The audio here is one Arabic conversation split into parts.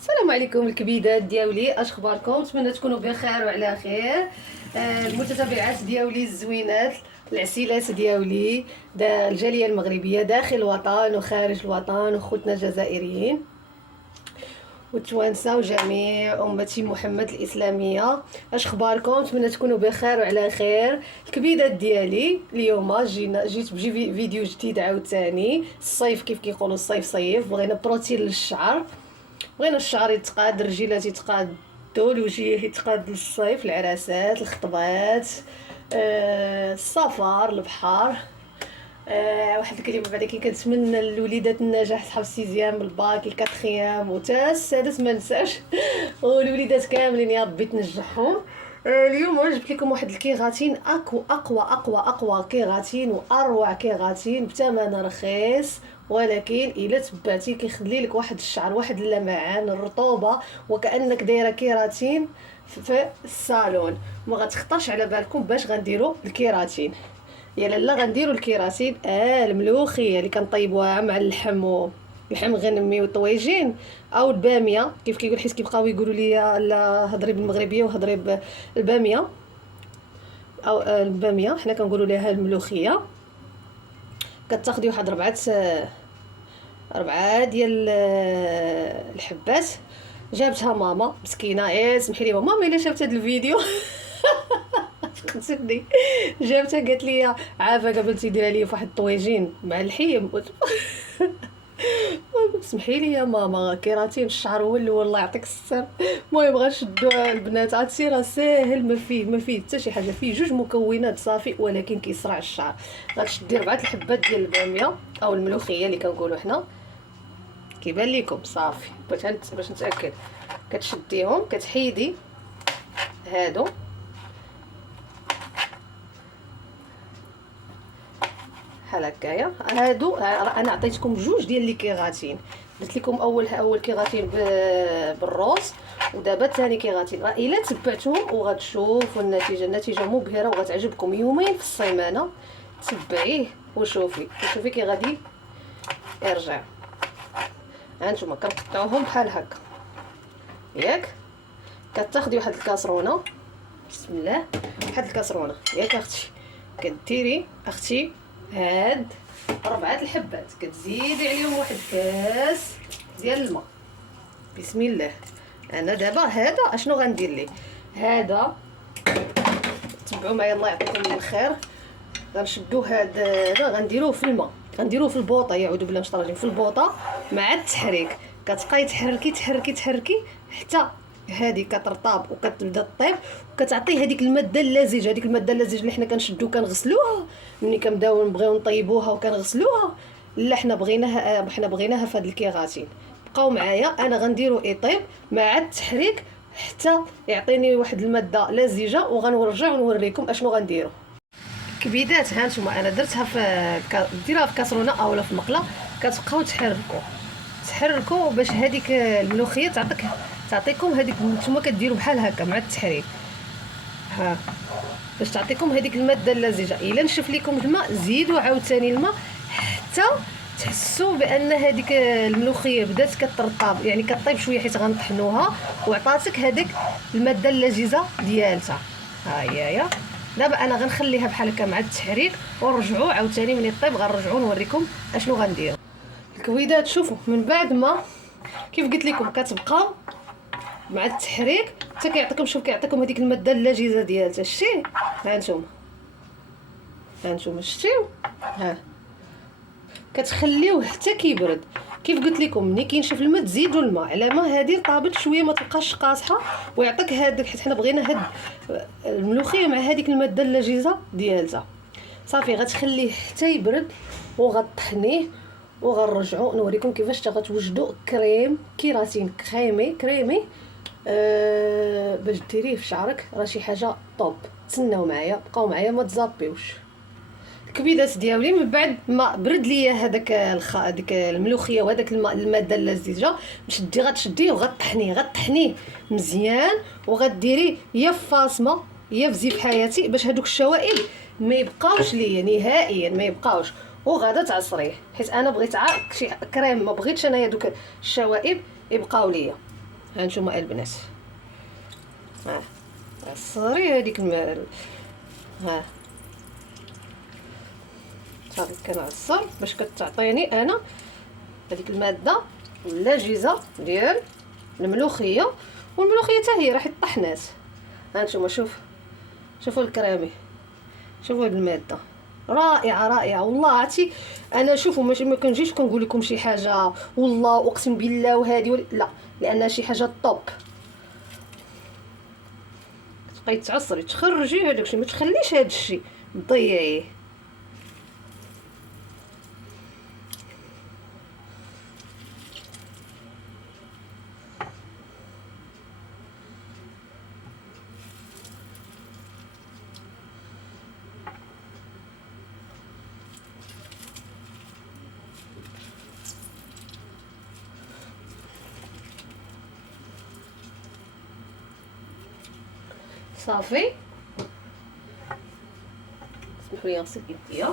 السلام عليكم الكبيدات ديالي، اش اخباركم؟ نتمنى تكونوا بخير وعلى خير. المتتبعات ديالي الزوينات، العسيلات ديالي، الجاليه المغربيه داخل الوطن وخارج الوطن، وخوتنا الجزائريين والتوانسه وجميع امه محمد الاسلاميه، اش اخباركم؟ نتمنى تكونوا بخير وعلى خير. الكبيدات ديالي اليوم جيت بجي فيديو جديد عاوتاني. الصيف كيف كيقولوا، الصيف صيف، بغينا بروتين للشعر، بغينا الشعر يتقاد، الرجيلات يتقادوا، الوجيه يتقاد للصيف، العراسات، الخطبات، السفر، البحر. واحد الكلمه بعدا كي كنتمنى للوليدات النجاح، صحاب السيزيام بالباك، الكاتخيام وتا السادس ما نساش والوليدات كاملين يا ربي تنجحهم. اليوم جبت لكم واحد الكيغاتين، اقوى كيغاتين واروع كيغاتين بثمن رخيص، ولكن الا تبعتي كيخلي لك واحد الشعر، واحد اللمعان، الرطوبه، وكانك دايره كيراتين في الصالون. ما غتخطرش على بالكم باش غنديروا الكيراتين. يا لاله غنديروا الكيراتين الملوخيه اللي كنطيبوها مع اللحم، لحم غنمي وطويجين، او الباميه كيف كيقول، حيت كيبقاو يقولوا لي لا هضري بالمغربيه وهضري بالباميه، او الباميه حنا كنقولوا لها الملوخيه. كتاخدي واحد ربعه ديال الحبات. جابتها ماما مسكينه، سمحي لي ماما الا شافت هذا الفيديو قتلني. جابتها قالت لي عافاك قبلتي ديرها لي فواحد الطويجين مع اللحيم سمحي لي يا ماما، كيراتين الشعر هو الاول، الله يعطيك السر. المهم غنشدوا البنات، عاد راه ساهل، ما فيه حتى شي حاجه، فيه جوج مكونات صافي، ولكن كيسرع الشعر. غتشدي 4 الحبات ديال الباميه او الملوخيه اللي كنقولوا حنا، كيبان لكم صافي باش نتاكد. كتشديهم، كتحيدي هادو، بحال هكايا. هادو انا عطيتكم جوج ديال لي كيغاتين، درت لكم اول كيغاتين بالروز، ودابا ثاني كيغاتين. الا تبعتوهم وغتشوفوا النتيجه مبهره وغتعجبكم. يومين في السيمانه تبعيه وشوفي كي غادي يرجع. هانتوما كنقطعوهم بحال هكا، ياك كتاخدي واحد الكاسرونه، بسم الله، واحد الكاسرونه ياك اختي، كديري اختي هاد 4 الحبات، كتزيدي عليهم واحد كاس ديال الماء، بسم الله. انا دابا هذا اشنو غندير ليه؟ هذا تبعوا معايا الله يعطيكم الخير. غنشدو هذا غنديروه في الماء، غنديروه في البوطه، يعوذ بالله من الشيطان الرجيم، في البوطه مع التحريك. كتبقاي تحركي حتى هذه كترطاب وكتبدا طيب، وكتعطي هذيك الماده اللزجه، هذيك الماده اللزجه اللي حنا كنشدو كنغسلوها ملي كنبداو نبغيو نطيبوها وكنغسلوها. لا حنا بغيناها في هاد الكيغاتين. بقاو معايا، انا غنديرو يطيب مع التحريك حتى يعطيني واحد الماده لزجه، وغنرجع ونوريكم اشنو غنديرو. كبيدات هانتوما انا درتها ديرها في كاسرونه اولا في مقله. كتبقاو تحركوا باش هذيك الملوخيه تعطيكم هذيك، نتوما كديروا بحال هكا مع التحريك، ها باش تعطيكم هذيك الماده اللزجه. الا نشف لكم الماء زيدوا عاوتاني الماء حتى تحسوا بان هذيك الملوخيه بدات كترطب، يعني كطيب شويه، حيت غنطحنوها وعطاتك هذيك الماده اللذيذه ديالتها. ها هي دابا انا غنخليها بحال هكا مع التحريك، ونرجعوا عاوتاني ملي طيب غنرجعوا نوريكم اشنو غندير. الكويدات شوفوا، من بعد ما كيف قلت لكم كتبقى مع التحريك حتى كيعطيكم، شوف كيعطيكم هذيك الماده اللذيذه ديالها. شتي هانتوما شتيو، ها كتخليوه حتى كيبرد. كيف قلت لكم ملي كينشف الماء تزيدوا الماء على ما هذه طابت شويه، ما تبقاش قاصحه، ويعطيك هذاك، حيت حنا بغينا هاد الملوخيه مع هذيك الماده اللذيذه ديالتها. صافي غتخليه حتى يبرد وغطحنيه، وغنرجعوا نوريكم كيفاش غتوجدوا كيراتين كريمي باش ديريه في شعرك. راه شي حاجه طوب. تسناو معايا، بقاو معايا، ما تزابيوش. الكبيدات ديالي من بعد ما برد ليا هذاك ديك الملوخيه وهذاك الماده اللزجه، غتشديه وغطحنيه مزيان، وغديريه يا في فاصمه يا في زيف حياتي، باش هذوك الشوائب ما يبقاوش ليا نهائيا، ما يبقاوش. وغادا تعصريه، حيت انا بغيت شي كريم، ما بغيتش انايا دوك الشوائب يبقاو ليا. هانتوما البنات، ها عصري هذيك ها صافي كنعصر باش كتعطيني انا هذيك الماده اللاجزه ديال الملوخيه. والملوخيه حتى هي راه طحنات. هانتوما شوفوا الكرامي، شوفوا هاد الماده رائعه رائعه والله. عرفتي انا شوفوا ماشي ما كنجيش كنقول لكم شي حاجه والله اقسم بالله وهذه لا، لان شي حاجه طوب. تبقاي تعصري تخرجي هذاك الشيء، ما تخليش هذا الشيء تضيعيه. صافي اسمحوا لي نغسل يديا.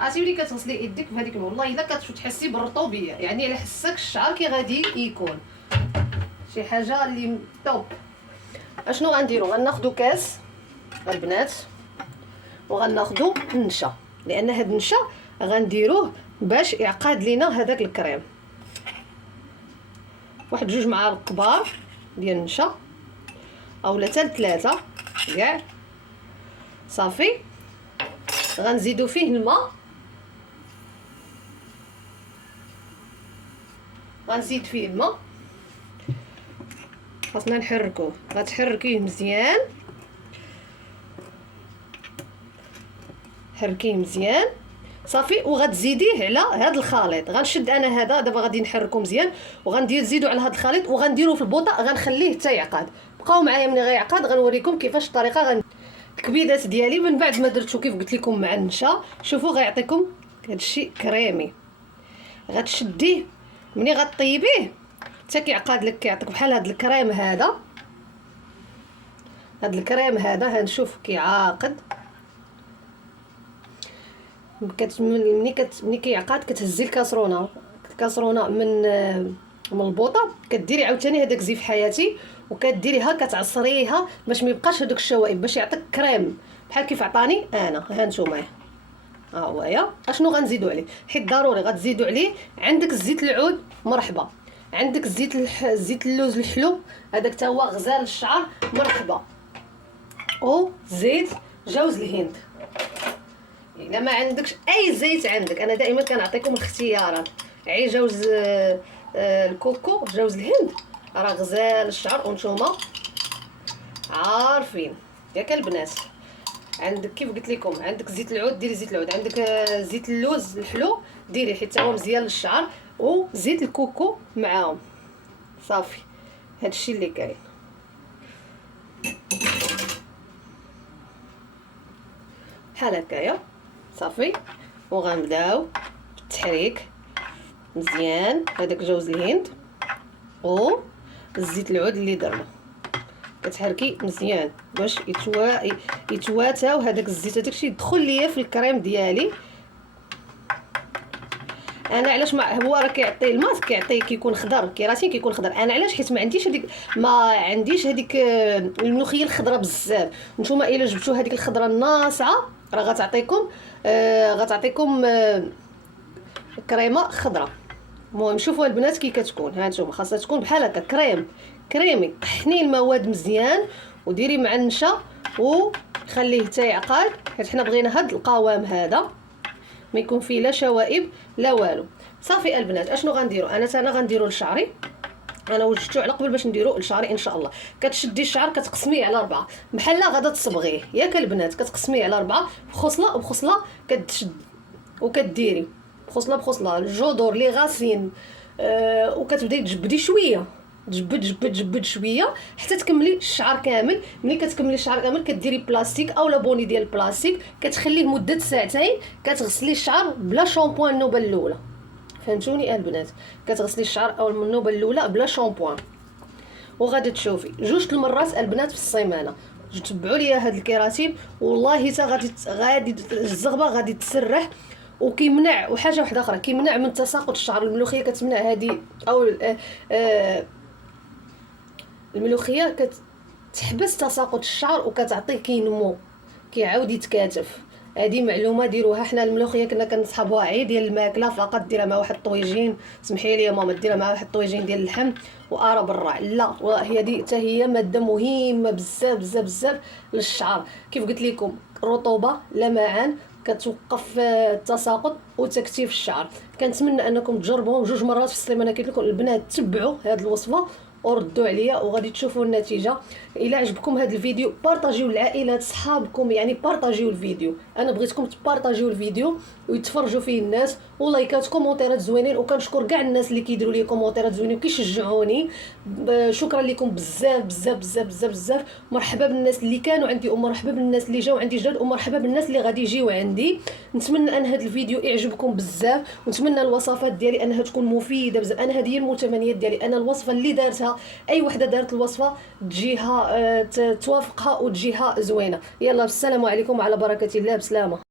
عرفتي ملي كتغسلي يديك بهذيك والله الا كتحسي بالرطوبيه، يعني على حسك الشعر كي غادي يكون شي حاجه اللي توب. اشنو غنديرو؟ غناخدو كاس البنات وغناخدو النشا، لان هاد النشا غنديروه باش يعقد لينا هذاك الكريم. واحد 2 معالق كبار ديال النشا اولا حتى 3 كاع. صافي غنزيدو فيه الماء، غنزيد فيه الماء، خاصنا نحركوه. غتحركيه مزيان، حركيه مزيان صافي. وغتزيديه على هذا الخليط. غنشد انا هذا دابا غادي نحركو مزيان وغندير زيدو على هذا الخليط وغنديرو في البوطه، غنخليه حتى يعقد. بقاو معايا ملي غيعقد غنوريكم كيفاش الطريقه. الكبيدات ديالي من بعد ما درتو كيف قلت لكم مع النشا، شوفوا غيعطيكم هادشي كريمي. غتشديه ملي غطيبيه حتى كيعقد لك، كيعطيك بحال هاد الكريم هذا. هاد الكريم هذا هنشوف كيعاقد. ملي كيعقد كتهزي الكاسرونه من البوطه، كديري عاوتاني هذاك زيف حياتي وكديريها كتعصريها باش ما يبقاش هذوك الشوائب، باش يعطيك كريم بحال كيف عطاني انا. ها نتوما ها هويا. اشنو غنزيدو عليه؟ حيت ضروري غتزيدو عليه. عندك الزيت العود مرحبا، عندك زيت اللوز الحلو هذاك حتى هو غزال الشعر مرحبا، او زيت جوز الهند. الا ما عندكش اي زيت عندك، انا دائما كنعطيكم الاختيارات. عي جوز الكوكو جوز الهند راه غزال الشعر وانتوما عارفين ياك البنات. عندك كيف قلت لكم، عندك زيت العود ديري زيت العود، عندك زيت اللوز الحلو ديري حيت هو مزيان للشعر، وزيت الكوكو معاهم. صافي هادشي اللي كاين. بحال هكايا صافي. وغنبداو بالتحريك مزيان هذاك جوز الهند و الزيت العود اللي درنا. كتحركي مزيان باش يتواتاو هذاك الزيت، هذاكشي يدخل ليا في الكريم ديالي. انا علاش ما هو راه كيعطي الماء كيكون خضر كيراتين كيكون خضر. انا علاش؟ حيت ما عنديش هذيك الملوخيه الخضراء بزاف. نتوما الا جبتوا هذيك الخضراء الناصعه راه غتعطيكم كريمه خضراء. المهم شوفوا البنات كي كتكون. ها نتوما خاصها تكون بحال هكا كريمي. طحني المواد مزيان وديري مع النشا وخليه حتى يعقد، حيت حنا بغينا هاد القوام هذا ما يكون فيه لا شوائب لا والو. صافي البنات اشنو غنديروا؟ انا غنديروا لشعري. انا وجدتو على قبل باش نديروا لشعري ان شاء الله. كتشدي الشعر كتقسميه على 4 بحال غادا تصبغيه ياك البنات. كتقسميه على 4 بخصله كتشد وكديري بخصله الجذور لي غاسين. وكتبداي تجبدي شويه، تجبد شويه حتى تكملي الشعر كامل. ملي كتكملي الشعر كامل كديري بلاستيك اولا بوني ديال البلاستيك، كتخليه لمده 2 ساعات. كتغسلي الشعر بلا شامبوان النوبه الاولى. فهمتوني البنات؟ كتغسلي الشعر او النوبه الاولى بلا شامبوان. وغادي تشوفي 2 المرات البنات في السيمانه. تبعوا لي هاد الكيراتين والله حتى غادي الزغبه غادي تسرح وكيمنع وحاجه واحده اخرى كيمنع من تساقط الشعر. الملوخيه كتمنع هذه او الملوخيه كتحبس تساقط الشعر وكتعطيه كينمو كيعاود يتكاتف. هذه معلومه ديروها. حنا الملوخيه كنا كنصحابوها عي ديال الماكله فقط، ديرها مع واحد الطويجين، سمحي لي يا ماما ديرها مع واحد الطويجين ديال اللحم وقرب الرع. لا هي دي حتى هي ماده مهمه بزاف بزاف بزاف للشعر. كيف قلت لكم الرطوبه لمعان كتوقف التساقط وتكثيف الشعر. كنتمنى انكم تجربوهم 2 مرات في السيمانه. قلت لكم البنات تبعوا هذه الوصفه وردوا عليا وغادي تشوفوا النتيجه. الى عجبكم هذا الفيديو بارطاجيو العائلات صحابكم، يعني بارطاجيو الفيديو. انا بغيتكم تبارطاجيو الفيديو ويتفرجوا فيه الناس، ولايكات كومونتيرات زوينين. وكنشكر كاع الناس اللي كيديروا لي كومونتيرات زوينين وكيشجعوني. شكرا لكم بزاف بزاف بزاف بزاف بزاف. مرحبا بالناس اللي كانوا عندي ومرحبا بالناس اللي جاوا عندي جداد ومرحبا بالناس اللي غادي يجيو عندي. نتمنى ان هذا الفيديو يعجبكم بزاف، ونتمنى الوصفات ديالي انها تكون مفيده بزاف. انا هذه هي المتمنيات ديالي. انا الوصفه اللي دارتها اي وحده دارت الوصفه تجيها توافقها وتجيها زوينه. يلا السلام عليكم على بركه الله. بسلامه.